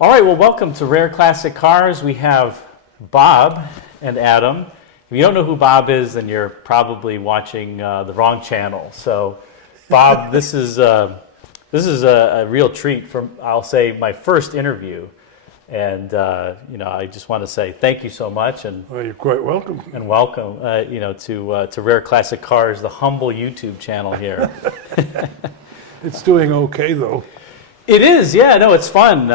All right, well, welcome to Rare Classic Cars. We have Bob and Adam. If you don't know who Bob is, then you're probably watching the wrong channel. So, Bob, this is a real treat from, I'll say, my first interview. And, I just want to say thank you so much Well, you're quite welcome. and welcome, to Rare Classic Cars, the humble YouTube channel here. It's doing okay, though. It is, yeah. No, it's fun.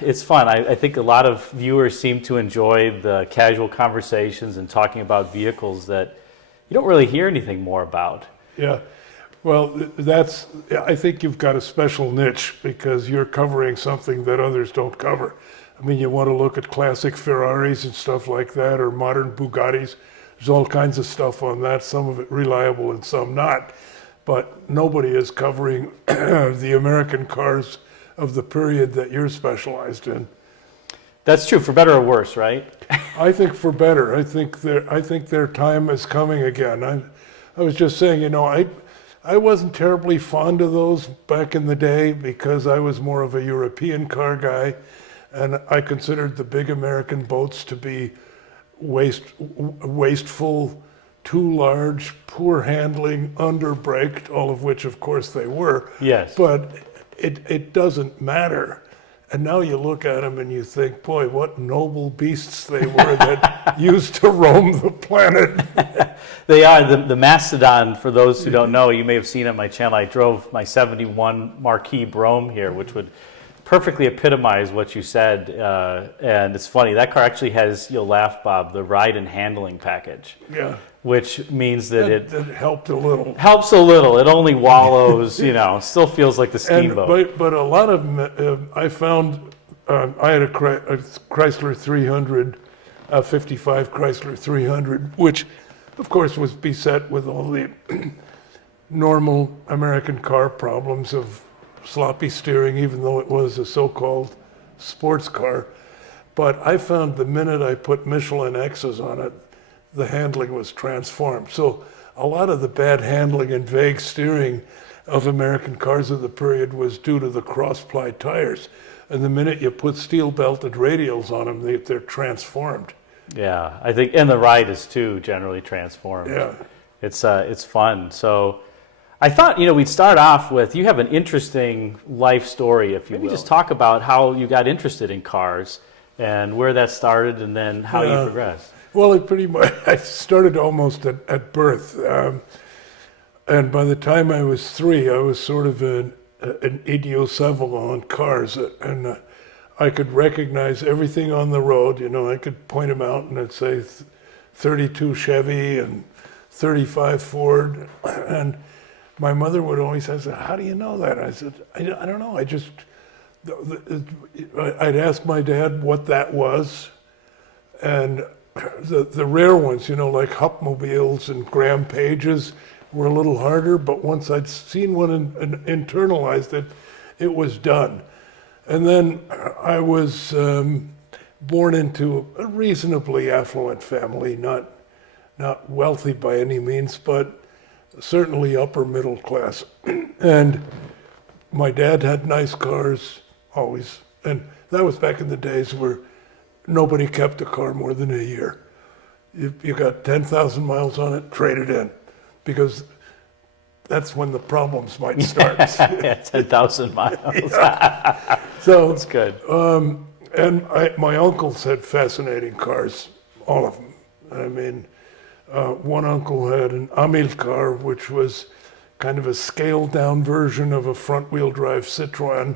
It's fun. I think a lot of viewers seem to enjoy the casual conversations and talking about vehicles that you don't really hear anything more about. Yeah. Well, I think you've got a special niche because you're covering something that others don't cover. I mean, you want to look at classic Ferraris and stuff like that, or modern Bugattis. There's all kinds of stuff on that, some of it reliable and some not. But nobody is covering the American cars of the period that you're specialized in. That's true, for better or worse, right? I think for better. I think their time is coming again. I was just saying, I wasn't terribly fond of those back in the day because I was more of a European car guy, and I considered the big American boats to be wasteful, too large, poor handling, under-braked, all of which, of course, they were. Yes. But it doesn't matter. And now you look at them and you think, boy, what noble beasts they were that used to roam the planet. They are. The Mastodon, for those who don't know, you may have seen on my channel, I drove my 71 Marquis Brougham here, which would perfectly epitomize what you said. And it's funny, that car actually has, you'll laugh, Bob, the ride and handling package. Yeah. Which means that it helped a little. helps a little. It only wallows, still feels like the steamboat. But a lot of them, I found, I had a Chrysler 300, 55 Chrysler 300, which of course was beset with all the normal American car problems of sloppy steering, even though it was a so-called sports car. But I found the minute I put Michelin X's on it, the handling was transformed. So a lot of the bad handling and vague steering of American cars of the period was due to the cross-ply tires. And the minute you put steel-belted radials on them, they're transformed. Yeah, I think, and the ride is too generally transformed. Yeah. It's fun. So I thought, we'd start off with, you have an interesting life story, if you will. Maybe just talk about how you got interested in cars and where that started and then how you progressed. Well, I started almost at birth. And by the time I was 3, I was sort of an idiot savant on cars. And I could recognize everything on the road. I could point them out and I'd say 32 Chevy and 35 Ford. And my mother would always say, how do you know that? I said, I don't know. I'd ask my dad what that was. And the rare ones, like Hupmobiles and Graham Pages were a little harder, but once I'd seen one and internalized it, it was done. And then I was born into a reasonably affluent family, not wealthy by any means, but certainly upper middle class. And my dad had nice cars, always. And that was back in the days where nobody kept a car more than a year. You got 10,000 miles on it, trade it in, because that's when the problems might start. Yeah, 10,000 miles. Yeah. So that's good. And my uncles had fascinating cars, all of them. I mean, one uncle had an Amilcar, which was kind of a scaled-down version of a front-wheel drive Citroën,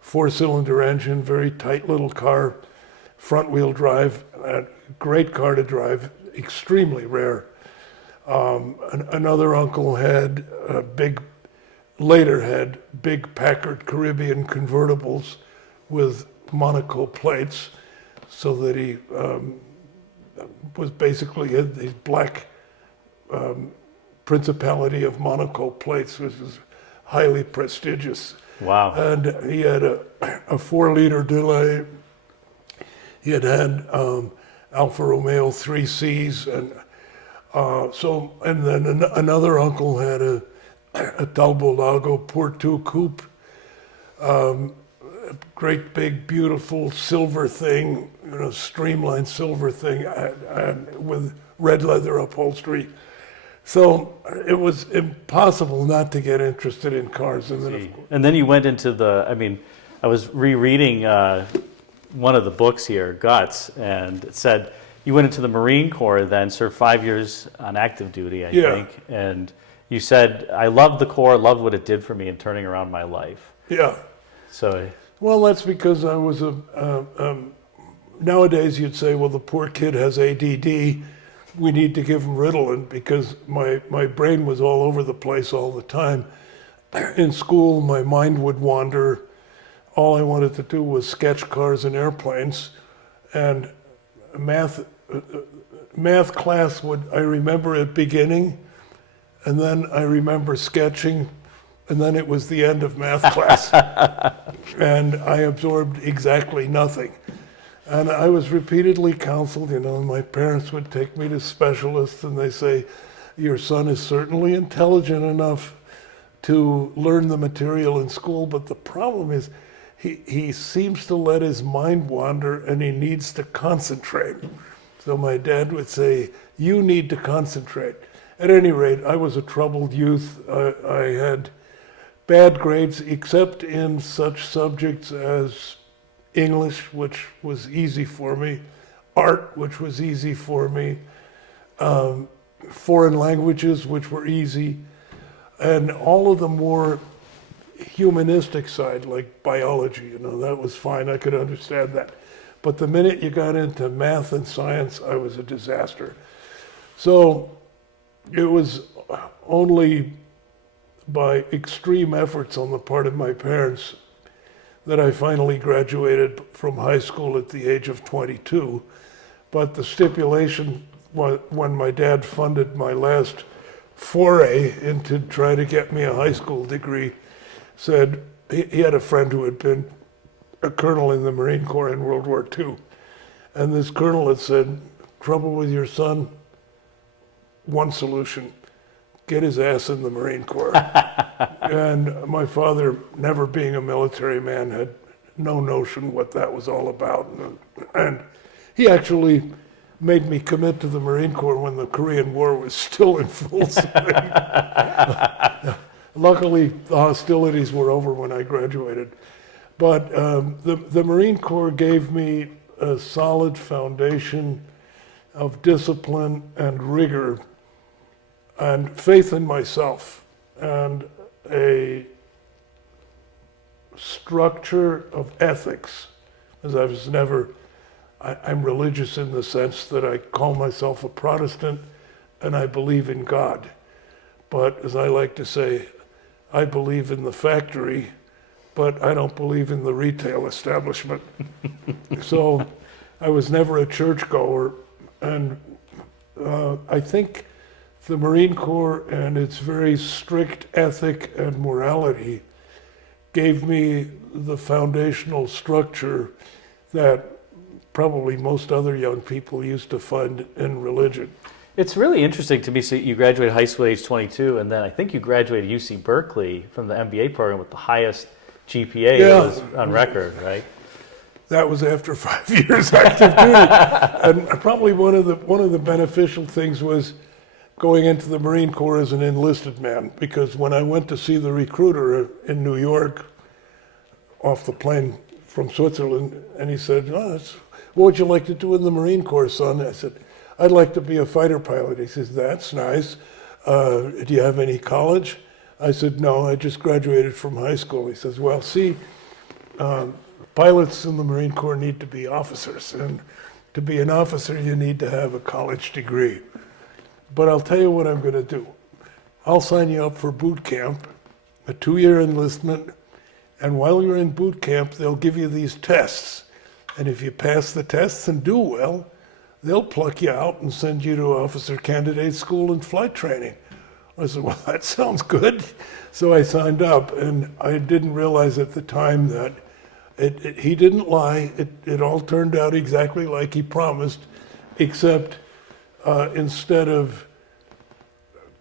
4-cylinder engine, very tight little car. Front-wheel drive, a great car to drive, extremely rare. Another uncle had later had big Packard Caribbean convertibles with Monaco plates, so that he was basically these black Principality of Monaco plates, which was highly prestigious. Wow. And he had a 4-liter delay. He had Alfa Romeo 3Cs, and and then another uncle had a Talbot Lago Porto Coupe, great big beautiful silver thing, streamlined silver thing with red leather upholstery. So it was impossible not to get interested in cars. And then you went into I was rereading one of the books here, Guts, and it said you went into the Marine Corps, then served 5 years on active duty, I think. And you said, I loved the Corps, loved what it did for me in turning around my life. Yeah. So. Well, that's because I was nowadays you'd say, well, the poor kid has ADD. We need to give him Ritalin, because my brain was all over the place all the time. In school, my mind would wander. All I wanted to do was sketch cars and airplanes. And math class I remember it beginning, and then I remember sketching, and then it was the end of math class. And I absorbed exactly nothing. And I was repeatedly counseled, my parents would take me to specialists, and they say, your son is certainly intelligent enough to learn the material in school, but the problem is he seems to let his mind wander, and he needs to concentrate. So my dad would say, you need to concentrate. At any rate, I was a troubled youth. I had bad grades, except in such subjects as English, which was easy for me, art, which was easy for me, foreign languages, which were easy, and all of the more humanistic side, like biology, that was fine. I could understand that. But the minute you got into math and science, I was a disaster. So it was only by extreme efforts on the part of my parents that I finally graduated from high school at the age of 22. But the stipulation, when my dad funded my last foray into trying to get me a high school degree, said he had a friend who had been a colonel in the Marine Corps in World War II. And this colonel had said, trouble with your son, one solution, get his ass in the Marine Corps. And my father, never being a military man, had no notion what that was all about. And he actually made me commit to the Marine Corps when the Korean War was still in full swing. Luckily, the hostilities were over when I graduated. But the Marine Corps gave me a solid foundation of discipline and rigor and faith in myself and a structure of ethics, as I was never, I'm religious in the sense that I call myself a Protestant and I believe in God. But as I like to say, I believe in the factory, but I don't believe in the retail establishment. So I was never a churchgoer, and I think the Marine Corps and its very strict ethic and morality gave me the foundational structure that probably most other young people used to find in religion. It's really interesting to me. So you graduated high school at age 22, and then I think you graduated UC Berkeley from the MBA program with the highest GPA that was on record, right? That was after 5 years active duty. And probably one of the beneficial things was going into the Marine Corps as an enlisted man, because when I went to see the recruiter in New York off the plane from Switzerland, and he said, what would you like to do in the Marine Corps, son? I said, I'd like to be a fighter pilot. He says, that's nice. Do you have any college? I said, no, I just graduated from high school. He says, well, see, pilots in the Marine Corps need to be officers. And to be an officer, you need to have a college degree. But I'll tell you what I'm going to do. I'll sign you up for boot camp, a 2-year enlistment. And while you're in boot camp, they'll give you these tests. And if you pass the tests and do well, they'll pluck you out and send you to officer candidate school and flight training. I said, well, that sounds good. So I signed up, and I didn't realize at the time that he didn't lie. It all turned out exactly like he promised, except instead of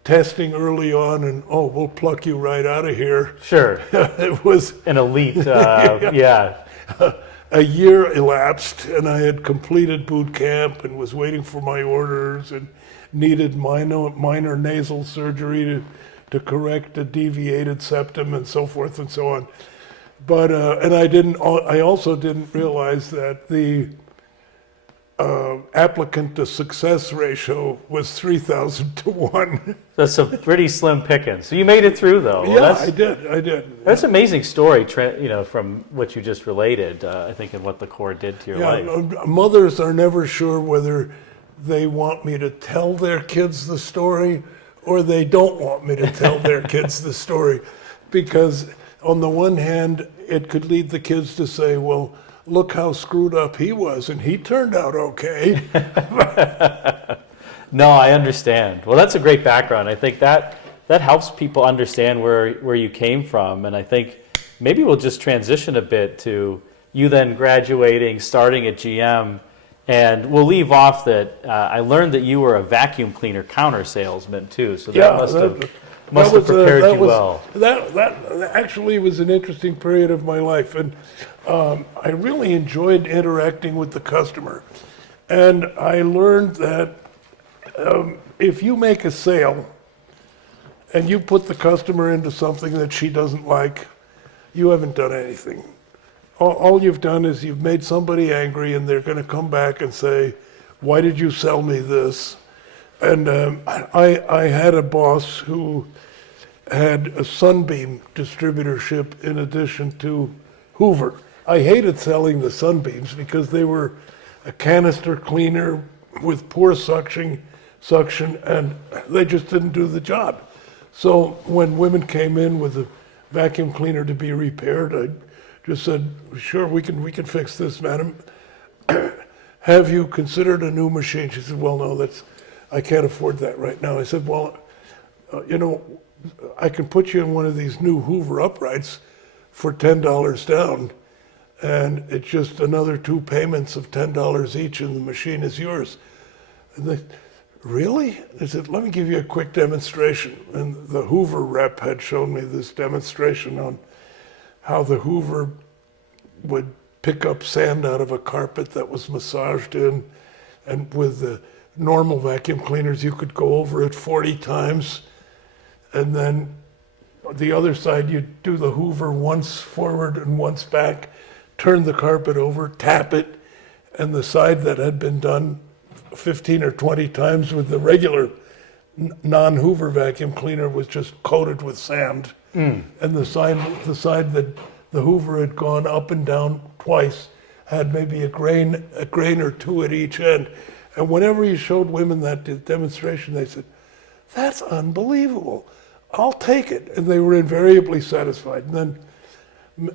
testing early on, and we'll pluck you right out of here. Sure. It was An elite, yeah. a year elapsed, and I had completed boot camp and was waiting for my orders and needed minor nasal surgery to correct a deviated septum and so forth and so on. But and I also didn't realize that the applicant to success ratio was 3,000 to 1. That's a pretty slim pickings. So you made it through, though. Well, Yeah, I did. That's an amazing story, from what you just related, I think, and what the Corps did to your life. Mothers are never sure whether they want me to tell their kids the story or they don't want me to tell their kids the story. Because on the one hand, it could lead the kids to say, well, look how screwed up he was, and he turned out okay. No, I understand. Well, that's a great background. I think that helps people understand where you came from, and I think maybe we'll just transition a bit to you then graduating, starting at GM, and we'll leave off that I learned that you were a vacuum cleaner counter salesman too, so that must have prepared you well. That actually was an interesting period of my life, and I really enjoyed interacting with the customer. And I learned that if you make a sale and you put the customer into something that she doesn't like, you haven't done anything. All you've done is you've made somebody angry, and they're going to come back and say, why did you sell me this? And I had a boss who had a Sunbeam distributorship in addition to Hoover. I hated selling the Sunbeams because they were a canister cleaner with poor suction, and they just didn't do the job. So when women came in with a vacuum cleaner to be repaired, I just said, sure, we can fix this, madam. Have you considered a new machine? She said, well, no, I can't afford that right now. I said, well, I can put you in one of these new Hoover uprights for $10 down, and it's just another 2 payments of $10 each, and the machine is yours. And they, really? I said, let me give you a quick demonstration. And the Hoover rep had shown me this demonstration on how the Hoover would pick up sand out of a carpet that was massaged in, and with the normal vacuum cleaners, you could go over it 40 times, and then the other side, you'd do the Hoover once forward and once back, turn the carpet over, tap it, and the side that had been done 15 or 20 times with the regular non-Hoover vacuum cleaner was just coated with sand. And the side that the Hoover had gone up and down twice had maybe a grain or two at each end. And whenever he showed women that demonstration, they said, that's unbelievable. I'll take it. And they were invariably satisfied. And then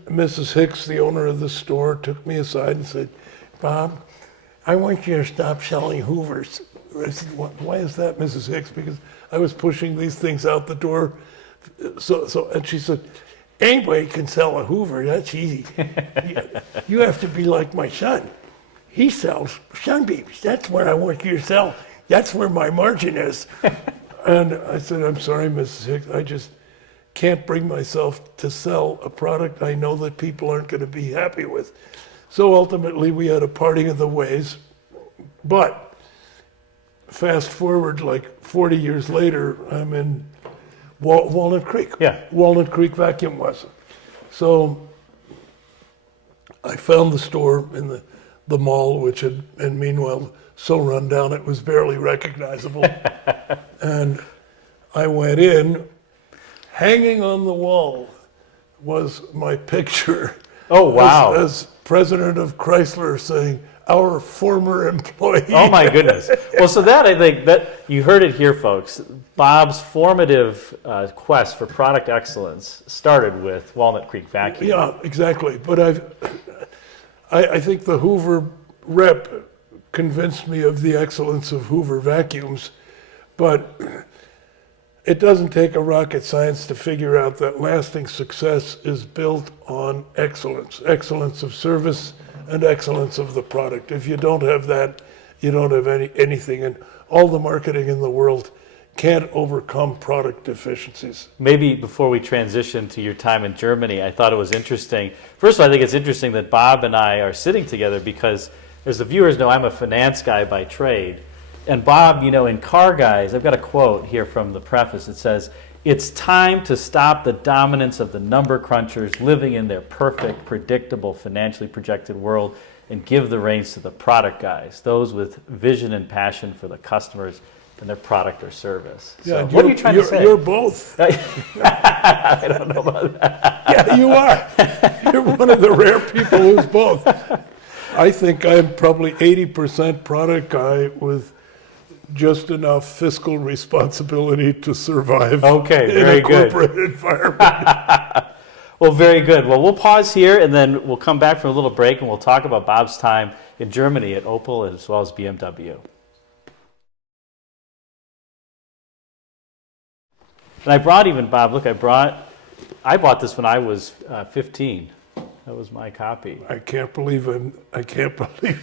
Mrs. Hicks, the owner of the store, took me aside and said, Bob, I want you to stop selling Hoovers. I said, why is that, Mrs. Hicks? Because I was pushing these things out the door. And she said, anybody can sell a Hoover, that's easy. You have to be like my son. He sells Sunbeams. That's what I want you to sell. That's where my margin is. And I said, I'm sorry, Mrs. Hicks, I just can't bring myself to sell a product I know that people aren't going to be happy with. So ultimately, we had a parting of the ways. But fast forward like 40 years later, I'm in Walnut Creek. Yeah. Walnut Creek Vacuum was. So I found the store in the mall, which had, and meanwhile, so run down it was barely recognizable. And I went in. Hanging on the wall was my picture. Oh, wow. As president of Chrysler, saying, our former employee. Oh my goodness. Well, so that, I think that you heard it here, folks. Bob's formative quest for product excellence started with Walnut Creek Vacuum. Yeah, exactly. But I think the Hoover rep convinced me of the excellence of Hoover vacuums, but it doesn't take a rocket science to figure out that lasting success is built on excellence of service and excellence of the product. If you don't have that, you don't have anything. And all the marketing in the world can't overcome product deficiencies. Maybe before we transition to your time in Germany, I thought it was interesting. First of all, I think it's interesting that Bob and I are sitting together because, as the viewers know, I'm a finance guy by trade. And Bob, you know, in Car Guys, I've got a quote here from the preface. It says, "It's time to stop the dominance of the number crunchers living in their perfect, predictable, financially projected world and give the reins to the product guys, those with vision and passion for the customers and their product or service." Yeah, So what are you trying to say? You're both. I don't know about that. Yeah, you are. You're one of the rare people who's both. I think I'm probably 80% product guy with just enough fiscal responsibility to survive Okay, in very a good. corporate environment. Well, very good. Well, we'll pause here and then we'll come back for a little break and we'll talk about Bob's time in Germany at Opel as well as BMW. And I brought even, Bob, look, I bought this when I was 15. That was my copy. I can't believe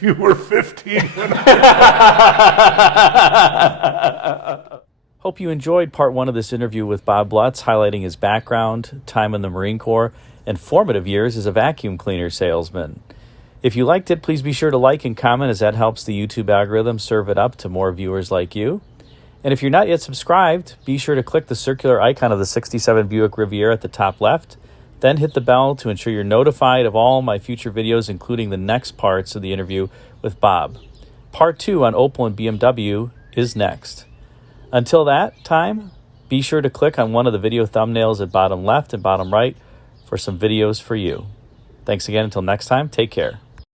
you were 15 when Hope you enjoyed part one of this interview with Bob Lutz, highlighting his background, time in the Marine Corps, and formative years as a vacuum cleaner salesman. If you liked it, please be sure to like and comment, as that helps the YouTube algorithm serve it up to more viewers like you. And if you're not yet subscribed, be sure to click the circular icon of the 67 Buick Riviera at the top left, then hit the bell to ensure you're notified of all my future videos, including the next parts of the interview with Bob. Part 2 on Opel and BMW is next. Until that time, be sure to click on one of the video thumbnails at bottom left and bottom right for some videos for you. Thanks again. Until next time, take care.